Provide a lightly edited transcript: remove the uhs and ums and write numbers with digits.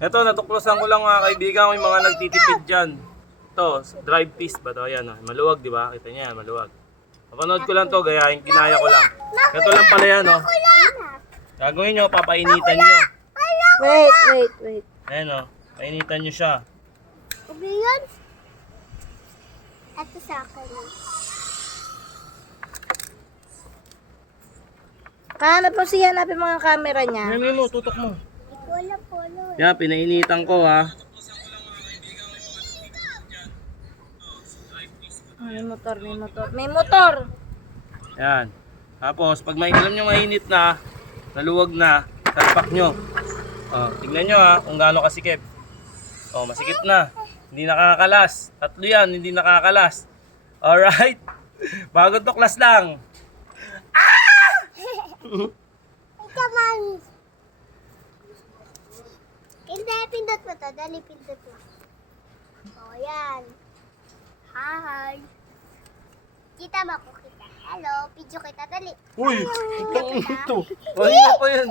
Ito, natuklasan ko lang mga kaibigan ko yung mga nagtitipid dyan. Ito, drive piece ba ito? Ayan, maluwag, di ba? Kita niya yan, maluwag. Napanood ko lang to, gayahin, kinaya ko lang. Ito lang pala yan, oh. Gagawin nyo, papainitan nyo. Wait. Ayan, oh. Painitan nyo siya. Okay yun? Ito sa akin. Hanap mo siya, hanapin mga camera niya. Ayan mo, tutok mo. Wala po. Yan, pinainitan ko, ha. May motor. Yan. Tapos, pag may alam nyo mainit na, naluwag na, talpak nyo. Tignan nyo ha, kung gaano kasikip. Masikip na. Hindi nakakalas. Tatlo yan, hindi nakakalas. Alright? Bagong tuklas lang. Come on. Hindi, pindot mo to. Dali, pindot mo. Yan. Hi. Kita mo ako kita. Hello, video kita. Dali. Uy, ito. Kanina pa yan.